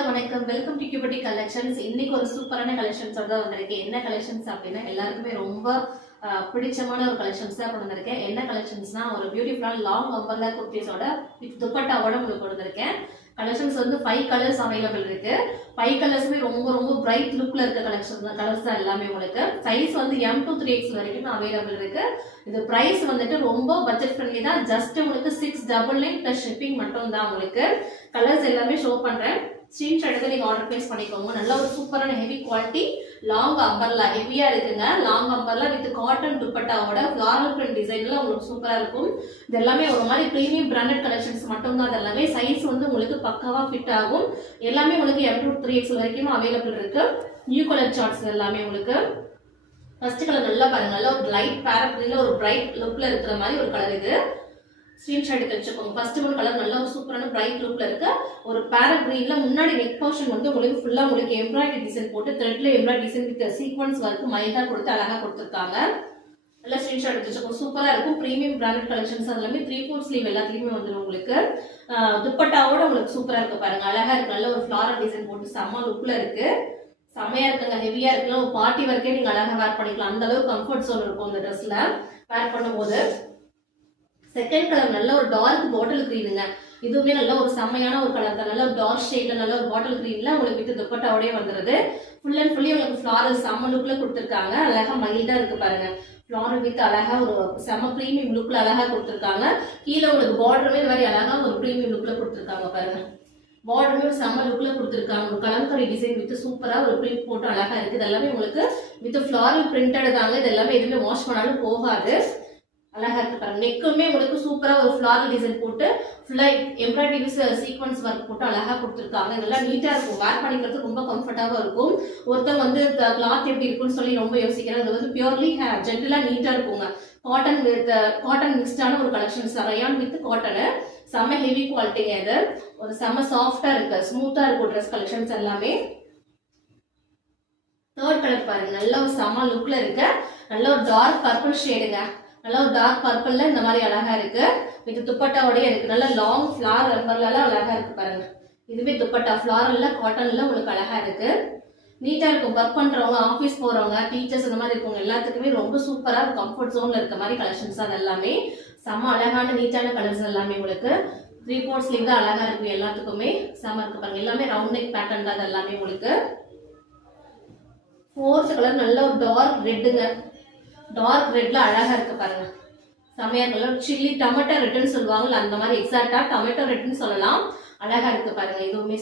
Hello வணக்கம், welcome to கியூபிட்டி collections. இன்னைக்கு ஒரு சூப்பரான கலெக்ஷன்ஸ் தான் வந்திருக்கேன். என்ன கலெக்ஷன்ஸ் அப்படின்னா எல்லாருக்குமே ரொம்ப பிடிச்சமான ஒரு கலெக்ஷன்ஸ் தான் கொண்டு வந்திருக்கேன். என்ன கலெக்ஷன்ஸ்னா ஒரு பியூட்டிஃபுல்லான லாங் அம்பர்லா குர்த்திஸோட வித் துப்பட்டாவோட உங்களுக்கு கொண்டு வந்திருக்கேன். கலெக்ஷன்ஸ் வந்து 5 கலர்ஸ் அவைலபிள் இருக்கு. 5 கலர்ஸுமே ரொம்ப ரொம்ப பிரைட் லுக்ல இருக்க கலர்ஸ் தான் எல்லாமே உங்களுக்கு. சைஸ் வந்து M to 3X வரைக்கும் அவைலபிள் இருக்கு. இது பிரைஸ் வந்துட்டு ரொம்ப பட்ஜெட் ஃப்ரெண்ட்லி தான். ஜஸ்ட் உங்களுக்கு 699 பிளஸ் ஷிப்பிங் மட்டும் தான் உங்களுக்கு. கலர்ஸ் எல்லாமே ஷோ பண்றேன். ஸ்கிரீன்ஷாட் எடுத்து நீங்க ஆர்டர் பிளேஸ் பண்ணிக்கோங்க. நல்ல ஒரு சூப்பரான ஹெவி குவாலிட்டி லாங் அம்பர்லா ஹெவியா இருக்குங்க. லாங் அம்பர்லா வித் காட்டன் துப்பட்டாவோட ஃபிளாரல் பிரிண்ட் டிசைன்ல உங்களுக்கு சூப்பரா இருக்கும். இது எல்லாமே ஒரு மாதிரி பிரீமியம் பிராண்டட் கலெக்ஷன்ஸ் மட்டும் தான். எல்லாமே சைஸ் வந்து உங்களுக்கு பக்காவா ஃபிட் ஆகும். எல்லாமே உங்களுக்கு M to 3X வரைக்கும் அவைலபிள் இருக்கு. நியூ கலர் சார்ட்ஸ் எல்லாமே உங்களுக்கு. ஃபர்ஸ்ட் கலர் நல்லா பாருங்க, நல்ல ஒரு லைட் பேரட் கிரீன்ல ஒரு பிரைட் லுக்ல இருக்கிற மாதிரி ஒரு கலர் இது. ஸ்கிரீன்ஷாட் எடுத்து வச்சுக்கோங்க. ஃபர்ஸ்ட் ஒன் கலர் நல்ல ஒரு சூப்பரான பிரைட் லுக்ல இருக்கு. ஒரு பேரட் கிரீன்ல முன்னாடி நெக் போர்ஷன் வந்து உங்களுக்கு ஃபுல்லா உங்களுக்கு எம்ப்ராய்டரி டிசைன் போட்டு த்ரெட்ல embroidery design with sequins work மைல்டா கொடுத்து அழகா கொடுத்துருக்காங்க. நல்ல ஸ்கிரீன்ஷாட் எடுத்து வச்சுக்கோங்க. சூப்பரா இருக்கும். பிரீமியம் பிராண்டட் கலெக்ஷன்ஸ் எல்லாமே 3/4 ஸ்லீவ் எல்லாத்துலயுமே வந்துடும் உங்களுக்கு. துப்பட்டாவோட உங்களுக்கு சூப்பரா இருக்கு பாருங்க, அழகா இருக்கு. நல்ல ஒரு ஃபிளாரல் டிசைன் போட்டு செம்ம லுக்ல இருக்கு. செமையா இருக்குங்க, ஹெவியா இருக்குல்ல. ஒரு பார்ட்டி வரைக்கும் நீங்க அழகா வேர் பண்ணிக்கலாம். அந்த அளவுக்கு கம்ஃபர்ட் ஜோன் இருக்கும் இந்த ட்ரெஸ்ல வேர் பண்ணும்போது. செகண்ட் கலர் நல்ல ஒரு டார்க் பாட்டில் கிரீனுங்க. இதுவுமே நல்ல ஒரு செம்மையான ஒரு கலர் தான். நல்ல ஒரு டார்க் ஷேட்ல நல்ல ஒரு பாட்டில் கிரீன்ல உங்களுக்கு வித் துப்பட்டாவோடய வந்துருது. ஃபுல் அண்ட் ஃபுல்லி உங்களுக்கு ஃபிளாரல் செம்ம லுக்ல கொடுத்துருக்காங்க. அழகா மைல்டா இருக்கு பாருங்க. ஃபிளாரல் வித் அழகா ஒரு செம்ம பிரீமியம் லுக்ல அழகா கொடுத்துருக்காங்க. கீழே உங்களுக்கு பார்டருமே இந்த மாதிரி அழகா ஒரு பிரீமியம் லுக்ல கொடுத்துருக்காங்க பாருங்க. பார்டருமே ஒரு செம்ம லுக்ல கொடுத்துருக்காங்க. ஒரு கலம்கரி டிசைன் வித் சூப்பரா ஒரு பிரிண்ட் போட்டு அழகா இருக்கு. இது எல்லாமே உங்களுக்கு வித் ஃபிளாரல் பிரிண்டட் தாங்க. இது எல்லாமே எதுவுமே வாஷ் பண்ணாலும் போகாது. அழகா இருக்கு பாருங்க. நெக்குமே உங்களுக்கு சூப்பரா ஒரு ஃபிளாரல் டிசைன் போட்டு ஃபுல்லா எம்ப்ராய்டரி சீக்வென்ஸ் ஒர்க் போட்டு அழகா கொடுத்துருக்காங்க. இதெல்லாம் நீட்டா இருக்கும். வேர் பண்ணிக்கிறது ரொம்ப கம்ஃபர்டாவா இருக்கும். ஒருத்தவங்க வந்து கிளாத் எப்படி இருக்குன்னு சொல்லி ரொம்ப யோசிக்கிறாங்க. இது வந்து பியூர்லி ஜென்டலா நீட்டா இருக்குங்க. காட்டன் வித் காட்டன் மிக்ஸ்டான ஒரு கலெக்ஷன்ஸ். ரயான் வித் காட்டன் செம்ம ஹெவி குவாலிட்டிங்க. இது ஒரு செம்ம சாஃப்டா இருக்கு, ஸ்மூத்தா இருக்கும் ட்ரெஸ் கலெக்ஷன்ஸ் எல்லாமே. தேர்ட் கலர் பாருங்க, நல்ல ஒரு செம்ம லுக்ல இருக்கு. நல்ல ஒரு டார்க் பர்பிள் ஷேடுங்க. நல்ல ஒரு டார்க் பர்பிள்ல இந்த மாதிரி அழகா இருக்கு. இது துப்பட்டாவோடய இருக்கு. நல்ல லாங் ஃபிளார் அம்பர்லாம் அழகா இருக்கு பாருங்க. இதுவே துப்பட்டா ஃபிளாரல்ல காட்டன்ல உங்களுக்கு அழகா இருக்கு. நீட்டா இருக்கும். ஒர்க் பண்றவங்க, ஆஃபீஸ் போறவங்க, டீச்சர்ஸ் இந்த மாதிரி இருக்கவங்க எல்லாத்துக்குமே ரொம்ப சூப்பரா கம்ஃபர்ட் ஜோன்ல இருக்க மாதிரி கலெக்ஷன்ஸ் அது எல்லாமே. செம்ம அழகான நீட்டான கலர்ஸ் எல்லாமே உங்களுக்கு. 3/4 ஸ்லீவ் தான் அழகா இருக்கு எல்லாத்துக்குமே. செம்ம இருக்கு பாருங்க. எல்லாமே ரவுண்ட் நெக் பேட்டர்ன் தான் எல்லாமே உங்களுக்கு. ஃபோர்த் கலர் நல்ல ஒரு டார்க் ரெட்டுங்க. டார்க் ரெட்ல அழகா இருக்கு பாருங்க. செமையா கலர் சில்லி டொமேட்டோ ரெட்னு சொல்லுவாங்கல்ல, அந்த மாதிரி எக்ஸாக்டா டொமேட்டோ ரெட்னு சொல்லலாம். அழகா இருக்கு பாருங்க. இதுவுமே